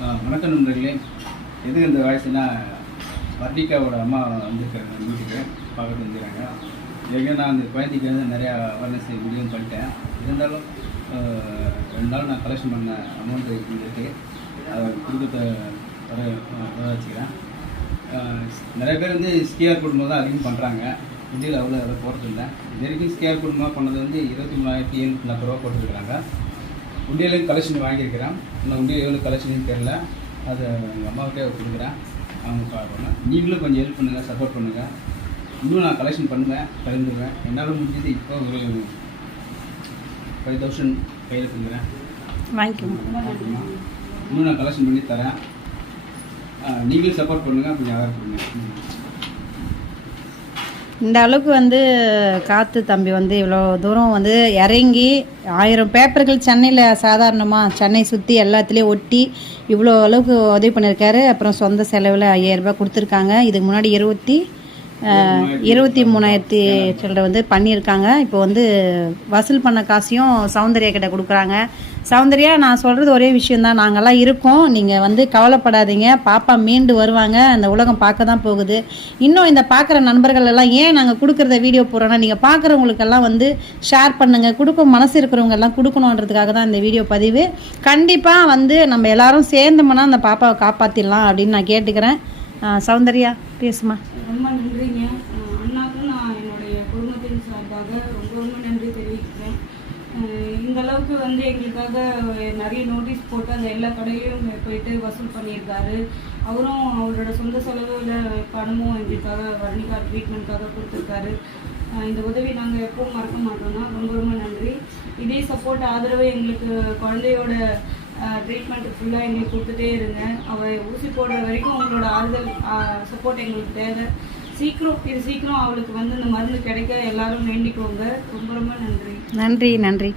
வணக்கம் நண்பர்களே. எதுக்கு இந்த வாய்ஸ்னா, வர்ணிகாவோட அம்மா வந்துருக்காங்க வீட்டுக்கு பார்க்க வந்துருக்காங்க. ஏற்கனவே நான் அந்த குழந்தைக்கு வந்து நிறையா அவேர்னஸ் வீடியோன்னு பண்ணிட்டேன். இருந்தாலும் 2 நாள் நான் கலெக்ஷன் பண்ண அமௌண்ட்டு இருக்குது, அதை கொடுக்கத்த வர வச்சுக்கிறேன். நிறைய பேர் வந்து ஸ்கேஆர் குடும்பம் தான் அதிகம் பண்ணுறாங்க. இந்தியில் அவ்வளோ அதை போகிறது இல்லை. இது வரைக்கும் ஸ்கேஆர் குடும்பமாக பண்ணது வந்து 23,740 ரூபா போட்டுருக்குறாங்க. உண்டியலையும் கலெக்ஷன் வாங்கியிருக்கிறேன். இன்னும் உண்டியல் எவ்வளோ கலெக்ஷன் தெரில, அதை எங்கள் அம்மாவுக்கே கொடுக்குறேன். அவங்க பார்க்கணும். நீங்களும் கொஞ்சம் ஹெல்ப் பண்ணுங்கள், சப்போர்ட் பண்ணுங்கள். இன்னும் நான் கலெக்ஷன் பண்ணுவேன், கலந்துருவேன். என்னால் முடிஞ்சது இப்போ ஒரு 5,000 கையில் கொடுக்குறேன், வாங்கிக்கோங்க. இன்னும் நான் கலெக்ஷன் பண்ணி தரேன். நீங்களும் சப்போர்ட் பண்ணுங்கள், கொஞ்சம் ஆதரவு பண்ணுங்கள். இந்த அளவுக்கு வந்து காற்று தம்பி வந்து இவ்வளோ தூரம் வந்து இறங்கி 1000 பேப்பர்கள் சென்னையில் சாதாரணமாக சென்னை சுற்றி எல்லாத்துலேயும் ஒட்டி இவ்வளோ அளவுக்கு உதவி பண்ணியிருக்காரு. அப்புறம் சொந்த செலவில் 5,000 ரூபாய் கொடுத்துருக்காங்க. இதுக்கு முன்னாடி 23,000 சில்லரை வந்து பண்ணியிருக்காங்க. இப்போ வந்து வசூல் பண்ண காசையும் சௌந்தர்யா கிட்ட கொடுக்குறாங்க. சௌந்தர்யா, நான் சொல்கிறது ஒரே விஷயந்தான், நாங்கள்லாம் இருக்கோம், நீங்கள் வந்து கவலைப்படாதீங்க. பாப்பா மீண்டு வருவாங்க. அந்த உலகம் பார்க்க தான் போகுது. இன்னும் இந்த பார்க்குற நண்பர்கள் எல்லாம் ஏன் நாங்கள் கொடுக்குறத வீடியோ போடுறோன்னா, நீங்கள் பார்க்குறவங்களுக்கெல்லாம் வந்து ஷேர் பண்ணுங்கள். கொடுக்க மனசு இருக்கிறவங்க எல்லாம் கொடுக்கணுன்றதுக்காக தான் இந்த வீடியோ பதிவு. கண்டிப்பாக வந்து நம்ம எல்லாரும் சேர்ந்தோம்னா அந்த பாப்பாவை காப்பாற்றிடலாம் அப்படின்னு நான் கேட்டுக்கிறேன். சௌந்தர்யா பேசுமா. ரொம்ப நன்றிங்க. அண்ணாக்கும் நான் என்னுடைய குடும்பத்தின் சார்பாக ரொம்ப நன்றி தெரிவிக்கிறேன். இந்த அளவுக்கு வந்து எங்களுக்காக நிறைய நோட்டீஸ் போட்டு அந்த எல்லா கடையிலையும் போயிட்டு வசூல் பண்ணியிருக்காரு. அவரும் அவரோட சொந்த செலவில் பணமும் எங்களுக்காக வர்ணிகா ட்ரீட்மெண்ட்காக கொடுத்துருக்காரு. இந்த உதவி நாங்கள் எப்பவும் மறக்க மாட்டோம்னா ரொம்ப நன்றி. இதே சப்போர்ட் ஆதரவு எங்களுக்கு குழந்தையோட ட்ரீட்மெண்ட் ஃபுல்லாக எங்களுக்கு கொடுத்துட்டே இருங்க. அவள் ஊசி போடுற வரைக்கும் உங்களோட ஆறுதல் சப்போர்ட் எங்களுக்கு தேவை. சீக்கிரம் அவளுக்கு வந்து இந்த மருந்து கிடைக்க எல்லாரும் வேண்டிக்கோங்க. ரொம்ப நன்றி. நன்றி.